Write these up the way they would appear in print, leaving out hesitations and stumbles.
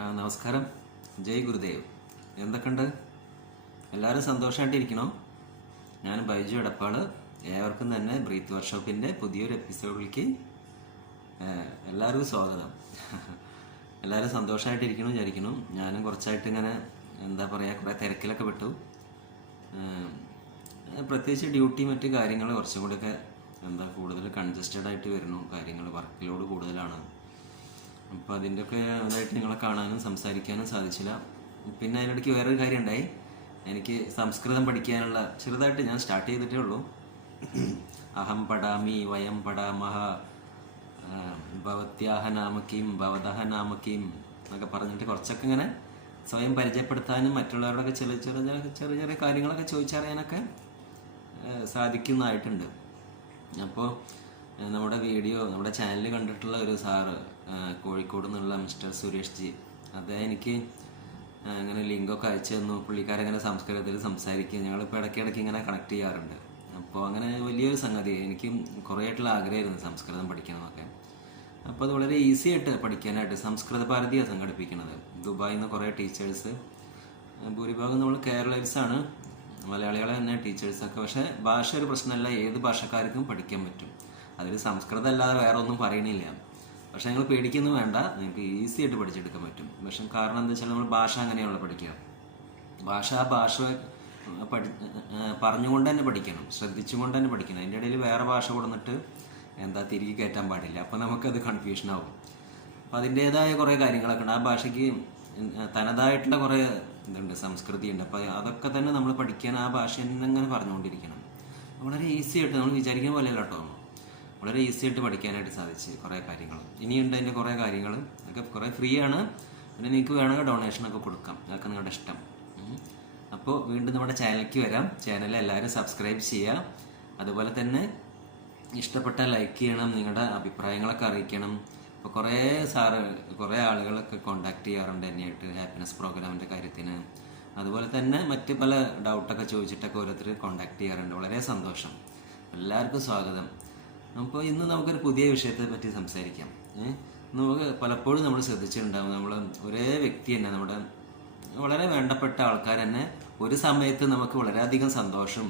നമസ്കാരം. ജയ് ഗുരുദേവ്. എന്തൊക്കെയുണ്ട്? എല്ലാവരും സന്തോഷമായിട്ടിരിക്കണോ? ഞാൻ ബൈജു എടപ്പാള്. ഏവർക്കും തന്നെ ബ്രീത്ത് വർക്ക്ഷോപ്പിൻ്റെ പുതിയൊരു എപ്പിസോഡിലേക്ക് എല്ലാവർക്കും സ്വാഗതം. എല്ലാവരും സന്തോഷമായിട്ടിരിക്കണം വിചാരിക്കണം. ഞാനും കുറച്ചായിട്ട് ഇങ്ങനെ കുറേ തിരക്കിലൊക്കെ വിട്ടു. പ്രത്യേകിച്ച് ഡ്യൂട്ടി മറ്റ് കാര്യങ്ങൾ കുറച്ചും കൂടെയൊക്കെ കൂടുതൽ കൺജസ്റ്റഡ് ആയിട്ട് വരുന്നു. കാര്യങ്ങൾ വർക്ക് ലോഡ് കൂടുതലാണ്. അപ്പോൾ അതിൻ്റെയൊക്കെ അതായിട്ട് നിങ്ങളെ കാണാനും സംസാരിക്കാനും സാധിച്ചില്ല. പിന്നെ അതിനിടയ്ക്ക് വേറൊരു കാര്യം ഉണ്ടായി. എനിക്ക് സംസ്കൃതം പഠിക്കാനുള്ള ചെറുതായിട്ട് ഞാൻ സ്റ്റാർട്ട് ചെയ്തിട്ടേ ഉള്ളൂ. അഹം പഠാമി, വയം പഠാമഹ, ഭവത്യാഹ നാമക്കീം, ഭവതഹ നാമക്കീം എന്നൊക്കെ പറഞ്ഞിട്ട് കുറച്ചൊക്കെ ഇങ്ങനെ സ്വയം പരിചയപ്പെടുത്താനും മറ്റുള്ളവരോടൊക്കെ ചെറിയ ചെറിയ കാര്യങ്ങളൊക്കെ ചോദിച്ചറിയാനൊക്കെ സാധിക്കുന്നതായിട്ടുണ്ട്. അപ്പോൾ നമ്മുടെ ചാനൽ കണ്ടിട്ടുള്ള ഒരു സാറ്, കോഴിക്കോട് നിന്നുള്ള മിസ്റ്റർ സുരേഷ് ജി, അദ്ദേഹം എനിക്ക് അങ്ങനെ ലിങ്കൊക്കെ അയച്ചു തന്നു. പുള്ളിക്കാരങ്ങനെ സംസ്കൃതത്തിൽ സംസാരിക്കുക. ഞങ്ങളിപ്പോൾ ഇടയ്ക്കിടയ്ക്ക് ഇങ്ങനെ കണക്ട് ചെയ്യാറുണ്ട്. അപ്പോൾ അങ്ങനെ വലിയൊരു സംഗതി, എനിക്ക് കുറേ ആയിട്ടുള്ള ആഗ്രഹമായിരുന്നു സംസ്കൃതം പഠിക്കണമെന്നൊക്കെ. അപ്പോൾ അത് വളരെ ഈസി ആയിട്ട് പഠിക്കാനായിട്ട് സംസ്കൃത ഭാരതിയാണ് സംഘടിപ്പിക്കുന്നത്. ദുബായിൽ നിന്ന് കുറേ ടീച്ചേഴ്സ്, ഭൂരിഭാഗം നമ്മൾ കേരളീസാണ്, മലയാളികളെ തന്നെ ടീച്ചേഴ്സൊക്കെ. പക്ഷേ ഭാഷ ഒരു പ്രശ്നമല്ല, ഏത് ഭാഷക്കാർക്കും പഠിക്കാൻ പറ്റും. അതിൽ സംസ്കൃതം അല്ലാതെ വേറെ ഒന്നും പറയണില്ല. പക്ഷെ നിങ്ങൾ പേടിക്കൊന്നും വേണ്ട, നിങ്ങൾക്ക് ഈസി ആയിട്ട് പഠിച്ചെടുക്കാൻ പറ്റും. പക്ഷെ കാരണം എന്താ വെച്ചാൽ നമ്മൾ ഭാഷ അങ്ങനെയുള്ള പഠിക്കുക. ഭാഷ പറഞ്ഞുകൊണ്ട് തന്നെ പഠിക്കണം, ശ്രദ്ധിച്ചുകൊണ്ട് തന്നെ പഠിക്കണം. അതിൻ്റെ ഇടയിൽ വേറെ ഭാഷ കൊടുത്തിട്ട് തിരികെ കയറ്റാൻ പാടില്ല. അപ്പോൾ നമുക്കത് കൺഫ്യൂഷനാവും. അപ്പം അതിൻ്റേതായ കുറേ കാര്യങ്ങളൊക്കെ ഉണ്ട്. ആ ഭാഷയ്ക്ക് തനതായിട്ടുള്ള കുറേ ഇതുണ്ട്, സംസ്കൃതിയുണ്ട്. അപ്പോൾ അതൊക്കെ തന്നെ നമ്മൾ പഠിക്കാൻ ആ ഭാഷ തന്നെ ഇങ്ങനെ പറഞ്ഞുകൊണ്ടിരിക്കണം. വളരെ ഈസി ആയിട്ട്, നമ്മൾ വിചാരിക്കുന്ന പോലെയല്ല കേട്ടോ, വളരെ ഈസി ആയിട്ട് പഠിക്കാനായിട്ട് സാധിച്ച് കുറേ കാര്യങ്ങൾ. ഇനിയുണ്ട് അതിൻ്റെ കുറേ കാര്യങ്ങൾ, അതൊക്കെ കുറേ ഫ്രീ ആണ്. പിന്നെ നിങ്ങൾക്ക് വേണമെങ്കിൽ ഡൊണേഷനൊക്കെ കൊടുക്കാം, അതൊക്കെ നിങ്ങളുടെ ഇഷ്ടം. അപ്പോൾ വീണ്ടും നമ്മുടെ ചാനലിലേക്ക് വരാം. ചാനൽ എല്ലാവരും സബ്സ്ക്രൈബ് ചെയ്യുക. അതുപോലെ തന്നെ ഇഷ്ടപ്പെട്ട ലൈക്ക് ചെയ്യണം, നിങ്ങളുടെ അഭിപ്രായങ്ങളൊക്കെ അറിയിക്കണം. ഇപ്പോൾ കുറേ ആളുകളൊക്കെ കോണ്ടാക്ട് ചെയ്യാറുണ്ട് എന്നെയായിട്ട് ഹാപ്പിനെസ് പ്രോഗ്രാമിൻ്റെ കാര്യത്തിന്. അതുപോലെ തന്നെ മറ്റ് പല ഡൗട്ടൊക്കെ ചോദിച്ചിട്ടൊക്കെ ഓരോരുത്തർ കോണ്ടാക്ട് ചെയ്യാറുണ്ട്. വളരെ സന്തോഷം. എല്ലാവർക്കും സ്വാഗതം. അപ്പോൾ ഇന്ന് നമുക്കൊരു പുതിയ വിഷയത്തെ പറ്റി സംസാരിക്കാം. നമുക്ക് പലപ്പോഴും നമ്മൾ ശ്രദ്ധിച്ചിട്ടുണ്ടാവും, നമ്മൾ ഒരേ വ്യക്തി തന്നെ, നമ്മുടെ വളരെ വേണ്ടപ്പെട്ട ആൾക്കാർ തന്നെ ഒരു സമയത്ത് നമുക്ക് വളരെയധികം സന്തോഷം,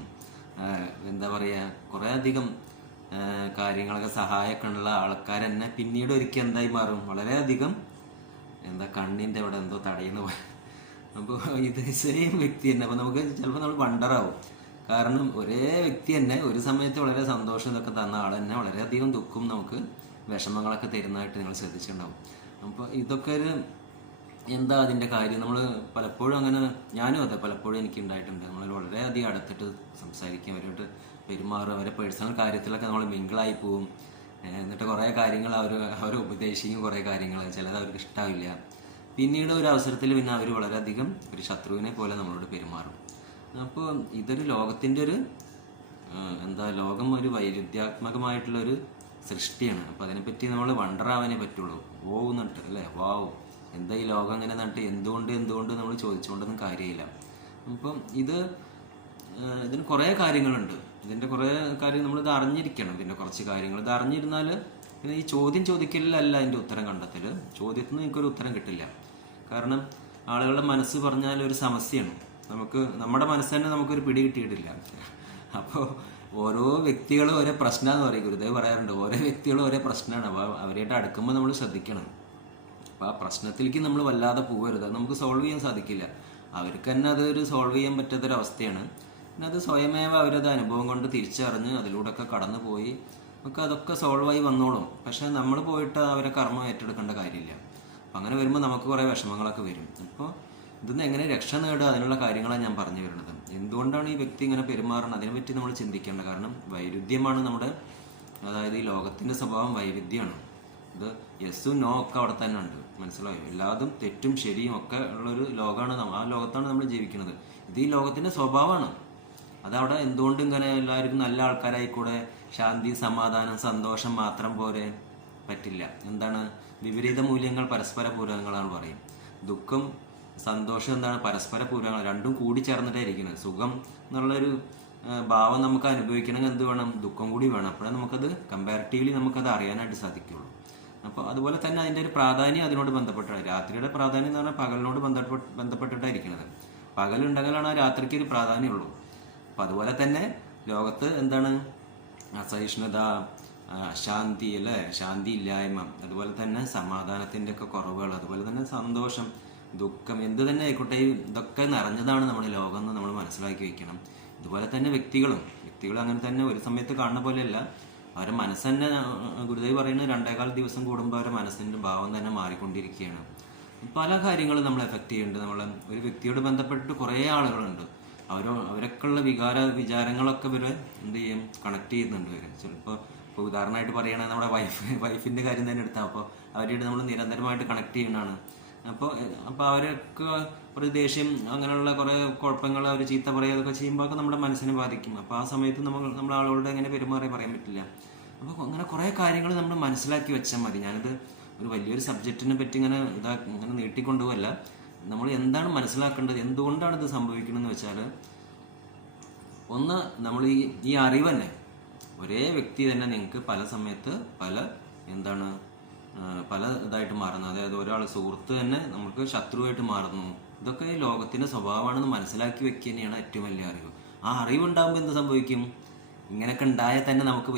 കുറേ അധികം കാര്യങ്ങളൊക്കെ സഹായമൊക്കെ ഉള്ള ആൾക്കാർ തന്നെ പിന്നീട് ഒരിക്കൽ എന്തായി മാറും, വളരെയധികം കണ്ണിൻ്റെ അവിടെ തടയുന്ന പോലെ. അപ്പോൾ ഇത് സെയിം വ്യക്തി തന്നെ. അപ്പോൾ നമുക്ക് ചിലപ്പോൾ നമ്മൾ വണ്ടറാവും. കാരണം ഒരേ വ്യക്തി തന്നെ ഒരു സമയത്ത് വളരെ സന്തോഷം ഇതൊക്കെ തന്ന ആൾ തന്നെ വളരെയധികം ദുഃഖം, നമുക്ക് വിഷമങ്ങളൊക്കെ തരുന്നതായിട്ട് നിങ്ങൾ ശ്രദ്ധിച്ചിട്ടുണ്ടാവും. അപ്പോൾ ഇതൊക്കെ അതിൻ്റെ കാര്യം? നമ്മൾ പലപ്പോഴും അങ്ങനെ, ഞാനും അതെ, പലപ്പോഴും എനിക്ക് ഉണ്ടായിട്ടുണ്ട്. നമ്മൾ വളരെയധികം അടുത്തിട്ട് സംസാരിക്കും, അവരോട്ട് പെരുമാറും, അവരെ പേഴ്സണൽ കാര്യത്തിലൊക്കെ നമ്മൾ മിങ്കിളായി പോവും. എന്നിട്ട് കുറേ കാര്യങ്ങൾ അവർ ഉപദേശിക്കും, കുറേ കാര്യങ്ങൾ ചിലത് അവർക്ക് ഇഷ്ടമാവില്ല. പിന്നീട് ഒരു അവസരത്തിൽ പിന്നെ അവർ വളരെയധികം ഒരു ശത്രുവിനെ പോലെ നമ്മളോട് പെരുമാറും. അപ്പോൾ ഇതൊരു ലോകത്തിൻ്റെ ലോകം ഒരു വൈരുദ്ധ്യാത്മകമായിട്ടുള്ളൊരു സൃഷ്ടിയാണ്. അപ്പോൾ അതിനെപ്പറ്റി നമ്മൾ വണ്ടറാവാനേ പറ്റുള്ളൂ. എന്നിട്ട് അല്ലേ, വാവ്, എന്താ ഈ ലോകം അങ്ങനെ നട്ട് എന്തുകൊണ്ട് നമ്മൾ ചോദിച്ചുകൊണ്ടൊന്നും കാര്യമില്ല. അപ്പം ഇതിന് കുറേ കാര്യങ്ങളുണ്ട്. ഇതിൻ്റെ കുറേ കാര്യങ്ങൾ നമ്മളിത് അറിഞ്ഞിരിക്കണം. ഇതിൻ്റെ കുറച്ച് കാര്യങ്ങൾ ഇത് അറിഞ്ഞിരുന്നാൽ പിന്നെ ഈ ചോദ്യം ചോദിക്കലിലല്ല അതിൻ്റെ ഉത്തരം കണ്ടെത്തൽ. ചോദ്യത്തിന് നിങ്ങൾക്കൊരു ഉത്തരം കിട്ടില്ല. കാരണം ആളുകളുടെ മനസ്സ് പറഞ്ഞാൽ ഒരു സമസ്യയാണ്. നമ്മുടെ മനസ്സ് തന്നെ നമുക്കൊരു പിടി കിട്ടിയിട്ടില്ല. അപ്പോൾ ഓരോ വ്യക്തികളും ഓരോ പ്രശ്നമാണെന്ന് പറയും. ഗുരുദേവ് പറയാറുണ്ട്, ഓരോ വ്യക്തികളും ഓരോ പ്രശ്നമാണ്. അപ്പോൾ അവരായിട്ട് അടുക്കുമ്പോൾ നമ്മൾ ശ്രദ്ധിക്കണം. അപ്പോൾ ആ പ്രശ്നത്തിലേക്ക് നമ്മൾ വല്ലാതെ പോകരുത്. അത് നമുക്ക് സോൾവ് ചെയ്യാൻ സാധിക്കില്ല. അവർക്ക് തന്നെ അതൊരു സോൾവ് ചെയ്യാൻ പറ്റാത്തൊരവസ്ഥയാണ്. പിന്നെ അത് സ്വയമേവ അവരത് അനുഭവം കൊണ്ട് തിരിച്ചറിഞ്ഞ് അതിലൂടെയൊക്കെ കടന്നു പോയി അതൊക്കെ സോൾവായി വന്നോളും. പക്ഷെ നമ്മൾ പോയിട്ട് അവരെ കർമ്മം ഏറ്റെടുക്കേണ്ട കാര്യമില്ല. അപ്പം അങ്ങനെ വരുമ്പോൾ നമുക്ക് കുറേ വിഷമങ്ങളൊക്കെ വരും. അപ്പോൾ ഇതിന്ന് എങ്ങനെ രക്ഷ നേടുക, അതിനുള്ള കാര്യങ്ങളാണ് ഞാൻ പറഞ്ഞു വരുന്നത്. എന്തുകൊണ്ടാണ് ഈ വ്യക്തി ഇങ്ങനെ പെരുമാറുന്നത്, അതിനെപ്പറ്റി നമ്മൾ ചിന്തിക്കേണ്ട. കാരണം വൈരുദ്ധ്യമാണ് അതായത് ഈ ലോകത്തിൻ്റെ സ്വഭാവം വൈവിധ്യമാണ്. ഇത് യെസ്സും നോ ഒക്കെ അവിടെ തന്നെ ഉണ്ട്, മനസ്സിലായോ? എല്ലാതും തെറ്റും ശരിയും ഒക്കെ ഉള്ളൊരു ലോകമാണ്. ആ ലോകത്താണ് നമ്മൾ ജീവിക്കുന്നത്. ഇത് ഈ ലോകത്തിൻ്റെ സ്വഭാവമാണ്. അതവിടെ എന്തുകൊണ്ട് ഇങ്ങനെ എല്ലാവർക്കും നല്ല ആൾക്കാരായിക്കൂടെ? ശാന്തി, സമാധാനം, സന്തോഷം മാത്രം പോരെ? പറ്റില്ല. വിപരീത മൂല്യങ്ങൾ പരസ്പര പൂരകങ്ങളാണ് പറയും. ദുഃഖം, സന്തോഷം പരസ്പര പൂരകങ്ങൾ. രണ്ടും കൂടി ചേർന്നിട്ടേ ഇരിക്കുന്നത്. സുഖം എന്നുള്ളൊരു ഭാവം നമുക്ക് അനുഭവിക്കണമെങ്കിൽ എന്ത് വേണം? ദുഃഖം കൂടി വേണം. അപ്പോഴേ നമുക്കത് കമ്പാരിറ്റീവ്ലി നമുക്കത് അറിയാനായിട്ട് സാധിക്കുള്ളൂ. അപ്പോൾ അതുപോലെ തന്നെ അതിൻ്റെ ഒരു പ്രാധാന്യം അതിനോട് ബന്ധപ്പെട്ടാണ്. രാത്രിയുടെ പ്രാധാന്യം എന്ന് പറഞ്ഞാൽ പകലിനോട് ബന്ധപ്പെട്ടിട്ടായിരിക്കുന്നത്. പകലുണ്ടെങ്കിലാണ് ആ രാത്രിക്ക് ഒരു പ്രാധാന്യമുള്ളൂ. അപ്പം അതുപോലെ തന്നെ ലോകത്ത് എന്താണ് അസഹിഷ്ണുത, അശാന്തി അല്ലേ, ശാന്തി ഇല്ലായ്മ, അതുപോലെ തന്നെ സമാധാനത്തിൻ്റെ ഒക്കെ കുറവുകൾ, അതുപോലെ തന്നെ സന്തോഷം, ദുഃഖം, എന്ത് തന്നെ ആയിക്കോട്ടെ ഇതൊക്കെ നിറഞ്ഞതാണ് നമ്മുടെ ലോകം എന്ന് നമ്മൾ മനസ്സിലാക്കി വെക്കണം. ഇതുപോലെ തന്നെ വ്യക്തികളും അങ്ങനെ തന്നെ ഒരു സമയത്ത് കാണുന്ന പോലെയല്ല. അവരുടെ മനസ്സ് തന്നെ ഗുരുദേവ് പറയുന്നത് 2.25 ദിവസം കൂടുമ്പോൾ അവരുടെ മനസ്സിൻ്റെ ഭാവം തന്നെ മാറിക്കൊണ്ടിരിക്കുകയാണ്. പല കാര്യങ്ങളും നമ്മൾ എഫക്റ്റ് ചെയ്യുന്നുണ്ട്. നമ്മൾ ഒരു വ്യക്തിയോട് ബന്ധപ്പെട്ടിട്ട് കുറേ ആളുകളുണ്ട്. അവരൊക്കെയുള്ള വിചാരങ്ങളൊക്കെ ഇവർ എന്ത് ചെയ്യും, കണക്ട് ചെയ്യുന്നുണ്ട്. ചിലപ്പോൾ ഉദാഹരണമായിട്ട് പറയുകയാണെങ്കിൽ നമ്മുടെ വൈഫിൻ്റെ കാര്യം തന്നെ എടുത്താൽ, അപ്പോൾ അവരോട് നമ്മൾ നിരന്തരമായിട്ട് കണക്ട് ചെയ്യുന്നതാണ്. അപ്പോൾ അവരൊക്കെ ഒരു ദേഷ്യം അങ്ങനെയുള്ള കുറേ കുഴപ്പങ്ങൾ, അവർ ചീത്ത പറയുകയൊക്കെ ചെയ്യുമ്പോൾ ഒക്കെ നമ്മുടെ മനസ്സിനെ ബാധിക്കും. അപ്പോൾ ആ സമയത്ത് നമ്മൾ ആളുകളോട് എങ്ങനെ പെരുമാറി പറയാൻ പറ്റില്ല. അപ്പോൾ അങ്ങനെ കുറേ കാര്യങ്ങൾ നമ്മൾ മനസ്സിലാക്കി വെച്ചാൽ മതി. ഞാനിത് ഒരു വലിയൊരു സബ്ജക്റ്റിനെ പറ്റി ഇങ്ങനെ നീട്ടിക്കൊണ്ടുപോകല്ല. നമ്മൾ എന്താണ് മനസ്സിലാക്കേണ്ടത്, എന്തുകൊണ്ടാണ് ഇത് സംഭവിക്കണമെന്ന് വെച്ചാൽ, ഒന്ന് നമ്മൾ ഈ അറിവ് തന്നെ ഒരേ വ്യക്തി തന്നെ നിങ്ങൾക്ക് പല സമയത്ത് പല ഇതായിട്ട് മാറുന്നു. അതായത് ഒരാൾ സുഹൃത്ത് തന്നെ നമുക്ക് ശത്രുവായിട്ട് മാറുന്നു. ഇതൊക്കെ ഈ ലോകത്തിന്റെ സ്വഭാവമാണെന്ന് മനസ്സിലാക്കി വെക്കുക തന്നെയാണ് ഏറ്റവും വലിയ അറിവ്. ആ അറിവുണ്ടാകുമ്പോൾ എന്ത് സംഭവിക്കും, ഇങ്ങനെയൊക്കെ ഉണ്ടായാൽ തന്നെ നമുക്ക്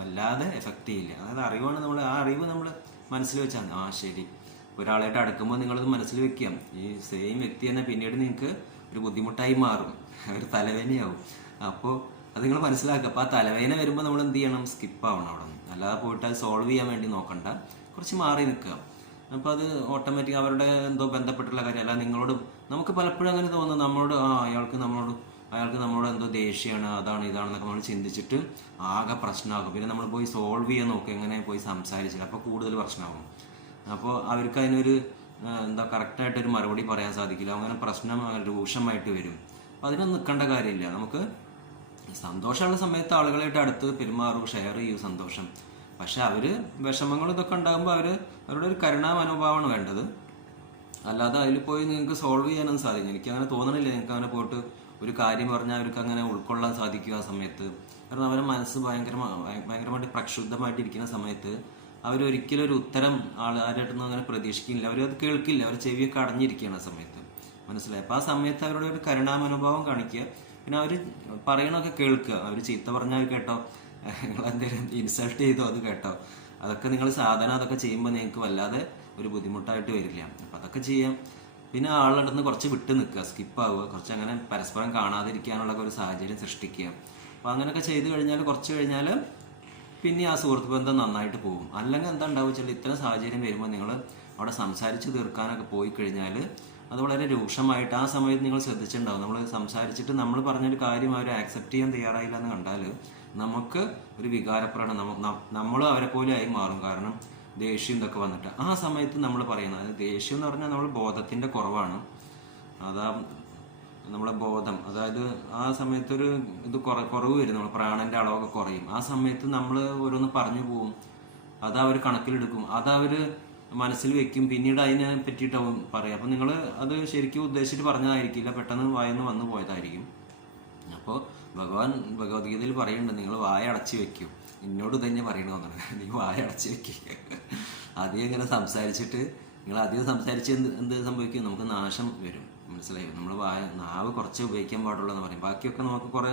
വല്ലാതെ എഫക്റ്റ് ചെയ്യില്ല. അതായത് അറിവാണ് ആ അറിവ് നമ്മൾ മനസ്സിൽ വെച്ചാൽ ശരി, ഒരാളായിട്ട് അടുക്കുമ്പോൾ നിങ്ങളത് മനസ്സിൽ വെക്കുക. ഈ സെയിം വ്യക്തി തന്നെ പിന്നീട് നിങ്ങൾക്ക് ഒരു ബുദ്ധിമുട്ടായി മാറും, ഒരു തലവേദനയാവും. അപ്പോൾ അത് നിങ്ങൾ മനസ്സിലാക്കുക. അപ്പോൾ ആ തലവേദന വരുമ്പോൾ നമ്മൾ എന്ത് ചെയ്യണം, സ്കിപ്പാവണം അവിടെ നിന്ന്. അല്ലാതെ പോയിട്ട് അത് സോൾവ് ചെയ്യാൻ വേണ്ടി നോക്കണ്ട, കുറച്ച് മാറി നിൽക്കുക. അപ്പോൾ അത് ഓട്ടോമാറ്റിക് അവരുടെ എന്തോ ബന്ധപ്പെട്ടുള്ള കാര്യം. അല്ല നമുക്ക് പലപ്പോഴും അങ്ങനെ തോന്നുന്നു, അയാൾക്ക് നമ്മളോട് എന്തോ ദേഷ്യമാണ്, അതാണ് ഇതാണെന്നൊക്കെ നമ്മൾ ചിന്തിച്ചിട്ട് ആകെ പ്രശ്നമാകും. പിന്നെ നമ്മൾ പോയി സോൾവ് ചെയ്യാൻ നോക്കും, എങ്ങനെ പോയി സംസാരിച്ചില്ല, അപ്പോൾ കൂടുതൽ പ്രശ്നമാകും. അപ്പോൾ അവർക്ക് അതിനൊരു കറക്റ്റായിട്ടൊരു മറുപടി പറയാൻ സാധിക്കില്ല. അങ്ങനെ പ്രശ്നം രൂക്ഷമായിട്ട് വരും. അപ്പോൾ അതിനൊന്നും നിൽക്കേണ്ട കാര്യമില്ല. നമുക്ക് സന്തോഷമുള്ള സമയത്ത് ആളുകളായിട്ട് അടുത്ത് പെരുമാറും, ഷെയർ ചെയ്യും സന്തോഷം. പക്ഷെ അവർ വിഷമങ്ങൾ ഇതൊക്കെ ഉണ്ടാകുമ്പോൾ അവരുടെ ഒരു കരുണാ മനോഭാവമാണ് വേണ്ടത്. അല്ലാതെ അതിൽ പോയി നിങ്ങൾക്ക് സോൾവ് ചെയ്യാനൊന്നും സാധിക്കും. എനിക്ക് അങ്ങനെ തോന്നണില്ല. നിങ്ങൾക്ക് അങ്ങനെ പോയിട്ട് ഒരു കാര്യം പറഞ്ഞാൽ അവർക്ക് അങ്ങനെ ഉൾക്കൊള്ളാൻ സാധിക്കുക ആ സമയത്ത്. കാരണം അവരുടെ മനസ്സ് ഭയങ്കരമായിട്ട് പ്രക്ഷുബ്ധമായിട്ടിരിക്കുന്ന സമയത്ത് അവരൊരിക്കലും ഒരു ഉത്തരം ആരുടെ നിന്ന് അങ്ങനെ പ്രതീക്ഷിക്കുന്നില്ല. അവരത് കേൾക്കില്ല. അവർ ചെവിയൊക്കെ അടഞ്ഞിരിക്കുകയാണ് ആ സമയത്ത്. മനസ്സിലായി? അപ്പോൾ ആ സമയത്ത് അവരുടെ ഒരു കരുണാ മനോഭാവം കാണിക്കുക. പിന്നെ അവർ പറയണതൊക്കെ കേൾക്കുക. അവർ ചീത്ത പറഞ്ഞാൽ കേട്ടോ, നിങ്ങൾ എന്തെങ്കിലും ഇൻസൾട്ട് ചെയ്തോ അത് കേട്ടോ, അതൊക്കെ നിങ്ങൾ സാധനം അതൊക്കെ ചെയ്യുമ്പോൾ നിങ്ങൾക്ക് വല്ലാതെ ഒരു ബുദ്ധിമുട്ടായിട്ട് വരില്ല. അപ്പം അതൊക്കെ ചെയ്യാം. പിന്നെ ആളുടെ കുറച്ച് വിട്ട് നിൽക്കുക, സ്കിപ്പാവുക, കുറച്ച് അങ്ങനെ പരസ്പരം കാണാതിരിക്കാനുള്ള ഒരു സാഹചര്യം സൃഷ്ടിക്കുക. അപ്പോൾ അങ്ങനെയൊക്കെ ചെയ്ത് കഴിഞ്ഞാൽ കുറച്ച് കഴിഞ്ഞാൽ പിന്നെ ആ സുഹൃത്ത് ബന്ധം നന്നായിട്ട് പോകും. അല്ലെങ്കിൽ എന്താ ഉണ്ടാവുക വെച്ചാൽ, ഇത്തരം സാഹചര്യം വരുമ്പോൾ നിങ്ങൾ അവിടെ സംസാരിച്ച് തീർക്കാനൊക്കെ പോയി കഴിഞ്ഞാൽ അത് വളരെ രൂക്ഷമായിട്ട് ആ സമയത്ത് നിങ്ങൾ ശ്രദ്ധിച്ചിട്ടുണ്ടാവും. നമ്മൾ സംസാരിച്ചിട്ട് നമ്മൾ പറഞ്ഞൊരു കാര്യം അവർ ആക്സെപ്റ്റ് ചെയ്യാൻ തയ്യാറായില്ല എന്ന് കണ്ടാൽ നമുക്ക് ഒരു വികാരപ്രകടനം, നമ്മൾ അവരെ പോലെ ആയി മാറും. കാരണം ദേഷ്യം ഇതൊക്കെ വന്നിട്ട് ആ സമയത്ത് നമ്മൾ പറയുന്നത്, ദേഷ്യം എന്ന് പറഞ്ഞാൽ നമ്മൾ ബോധത്തിൻ്റെ കുറവാണ്. നമ്മളെ ബോധം, അതായത് ആ സമയത്തൊരു കുറവ് വരും, നമ്മൾ പ്രാണന്റെ അളവൊക്കെ കുറയും. ആ സമയത്ത് നമ്മൾ ഓരോന്ന് പറഞ്ഞു പോവും, അത് അവർ കണക്കിലെടുക്കും, അതവർ മനസ്സിൽ വെക്കും, പിന്നീട് അതിനെ പറ്റിയിട്ടാവും പറയാം. അപ്പം നിങ്ങൾ അത് ശരിക്കും ഉദ്ദേശിച്ചിട്ട് പറഞ്ഞതായിരിക്കില്ല, പെട്ടെന്ന് വായന്ന് വന്നു പോയതായിരിക്കും. അപ്പോൾ ഭഗവത്ഗീതയിൽ പറയുന്നുണ്ട്, നിങ്ങൾ വായ അടച്ചു വെക്കും. എന്നോട് തന്നെ പറയണമെന്നാണ്, നീ വായ അടച്ചു വെക്കുക. അധികം ഇങ്ങനെ സംസാരിച്ചിട്ട് നിങ്ങൾ അധികം സംസാരിച്ച് എന്ത് സംഭവിക്കും, നമുക്ക് നാശം വരും. മനസ്സിലായി? നമ്മൾ നാവ് കുറച്ച് ഉപയോഗിക്കാൻ പാടുള്ളൂ എന്ന് പറയും. ബാക്കിയൊക്കെ നമുക്ക് കുറേ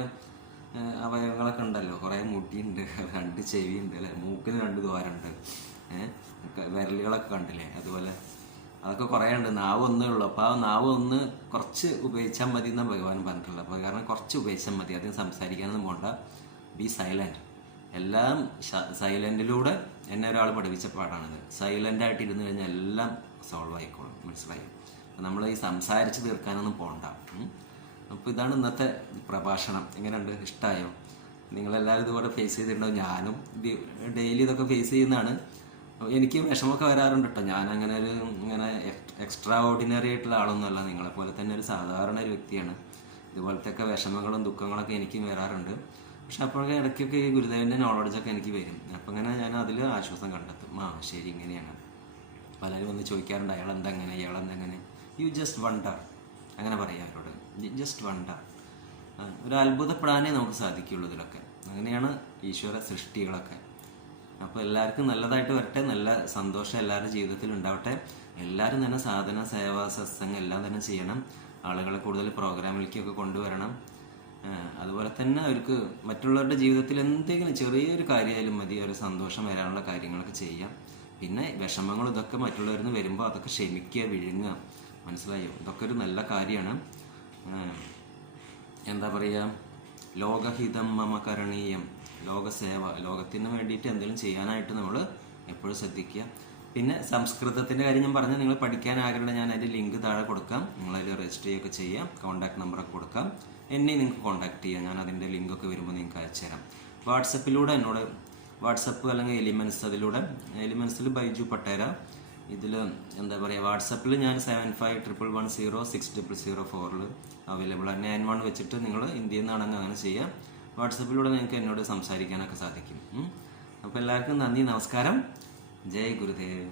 അവയവങ്ങളൊക്കെ ഉണ്ടല്ലോ, കുറേ മുടിയുണ്ട്, 2 ചെവിയുണ്ട് അല്ലേ, മൂക്കിന് 2 ദ്വാരമുണ്ട്, വിരലുകളൊക്കെ കണ്ടില്ലേ, അതുപോലെ അതൊക്കെ കുറേ ഉണ്ട്. നാവ് ഒന്നേ ഉള്ളൂ. അപ്പോൾ ആ നാവ് ഒന്ന് കുറച്ച് ഉപയോഗിച്ചാൽ മതി എന്നാണ് ഭഗവാൻ പറഞ്ഞിട്ടുള്ളത്. അപ്പോൾ കാരണം കുറച്ച് ഉപയോഗിച്ചാൽ മതി, അധികം സംസാരിക്കാനൊന്നും പോണ്ട. B silent. എല്ലാം സൈലൻറ്റിലൂടെ എന്നെ ഒരാൾ പഠിപ്പിച്ച പാടാണിത്. സൈലൻ്റായിട്ട് ഇരുന്ന് കഴിഞ്ഞാൽ എല്ലാം സോൾവ് ആയിക്കോളും. മനസ്സിലായി? നമ്മൾ ഈ സംസാരിച്ച് തീർക്കാനൊന്നും പോകണ്ട. അപ്പോൾ ഇതാണ് ഇന്നത്തെ പ്രഭാഷണം. എങ്ങനെയുണ്ട്? ഇഷ്ടമായോ? നിങ്ങളെല്ലാവരും ഇതുപോലെ ഫേസ് ചെയ്തിട്ടുണ്ടാവും. ഞാനും ഡെയിലി ഇതൊക്കെ ഫേസ് ചെയ്യുന്നതാണ്. എനിക്ക് വിഷമമൊക്കെ വരാറുണ്ട് കേട്ടോ. ഞാനങ്ങനെ ഇങ്ങനെ എക്സ്ട്രാ ഓർഡിനറി ആയിട്ടുള്ള ആളൊന്നുമല്ല. നിങ്ങളെപ്പോലെ തന്നെ ഒരു സാധാരണ ഒരു വ്യക്തിയാണ്. ഇതുപോലത്തെയൊക്കെ വിഷമങ്ങളും ദുഃഖങ്ങളൊക്കെ എനിക്കും വരാറുണ്ട്. പക്ഷെ അപ്പോഴൊക്കെ ഇടയ്ക്കൊക്കെ ഈ ഗുരുദേവൻ്റെ നോളജൊക്കെ എനിക്ക് വരും. അപ്പം ഇങ്ങനെ ഞാൻ അതിൽ ആശ്വാസം കണ്ടെത്തും. ശരി, ഇങ്ങനെയാണ്. പലരും വന്ന് ചോദിക്കാറുണ്ട്, അയാളെന്തെങ്ങനെ, ഇയാളെന്തെങ്ങനെ. യു ജസ്റ്റ് വണ്ടർ, അങ്ങനെ പറയാം അവരോട്. Just wonder. ഒരു അത്ഭുതപ്പെടാനേ നമുക്ക് സാധിക്കുള്ളൂ ഇതിലൊക്കെ. അങ്ങനെയാണ് ഈശ്വര സൃഷ്ടികളൊക്കെ. അപ്പോൾ എല്ലാവർക്കും നല്ലതായിട്ട് വരട്ടെ, നല്ല സന്തോഷം എല്ലാവരുടെ ജീവിതത്തിൽ ഉണ്ടാവട്ടെ. എല്ലാവരും തന്നെ സാധന, സേവ, സത്സംഗം എല്ലാം തന്നെ ചെയ്യണം. ആളുകളെ കൂടുതൽ പ്രോഗ്രാമിലേക്കൊക്കെ കൊണ്ടുവരണം. അതുപോലെ തന്നെ അവർക്ക് മറ്റുള്ളവരുടെ ജീവിതത്തിൽ എന്തെങ്കിലും ചെറിയൊരു കാര്യമായാലും മതി, ഒരു സന്തോഷം വരാനുള്ള കാര്യങ്ങളൊക്കെ ചെയ്യാം. പിന്നെ വിഷമങ്ങൾ ഇതൊക്കെ മറ്റുള്ളവരിൽ നിന്ന് വരുമ്പോൾ അതൊക്കെ ക്ഷമിക്കുക, വിഴുങ്ങുക. മനസ്സിലായോ? ഇതൊക്കെ ഒരു നല്ല കാര്യമാണ്. എന്താ പറയുക, ലോകഹിതം മമ കരണീയം, ലോകസേവ, ലോകത്തിന് വേണ്ടിയിട്ട് എന്തെങ്കിലും ചെയ്യാനായിട്ട് നമ്മൾ എപ്പോഴും ശ്രദ്ധിക്കുക. പിന്നെ സംസ്കൃതത്തിൻ്റെ കാര്യം ഞാൻ പറഞ്ഞാൽ, നിങ്ങൾ പഠിക്കാൻ ആഗ്രഹമുണ്ട്, ഞാൻ അതിൻ്റെ ലിങ്ക് താഴെ കൊടുക്കാം. നിങ്ങളതിൽ രജിസ്റ്റർ ചെയ്യുകയൊക്കെ ചെയ്യാം. കോൺടാക്ട് നമ്പറൊക്കെ കൊടുക്കാം. എന്നെ നിങ്ങൾക്ക് കോൺടാക്ട് ചെയ്യാം. ഞാൻ അതിൻ്റെ ലിങ്കൊക്കെ വരുമ്പോൾ നിങ്ങൾക്ക് അയച്ചു തരാം. വാട്സപ്പിലൂടെ എന്നോട്, വാട്സപ്പ് അല്ലെങ്കിൽ എലിമെൻസ്, അതിലൂടെ എലിമെൻസിൽ ബൈജു പട്ടേര, ഇതിൽ എന്താ പറയുക, വാട്സപ്പിൽ ഞാൻ 7511106004 അവൈലബിൾ ആണ്. 91 വെച്ചിട്ട് നിങ്ങൾ ഇന്ത്യയിൽ നിന്നാണെങ്കിൽ അങ്ങനെ ചെയ്യാം. വാട്സപ്പിലൂടെ നിങ്ങൾക്ക് എന്നോട് സംസാരിക്കാനൊക്കെ സാധിക്കും. അപ്പോൾ എല്ലാവർക്കും നന്ദി, നമസ്കാരം, ജയ് ഗുരുദേവ്.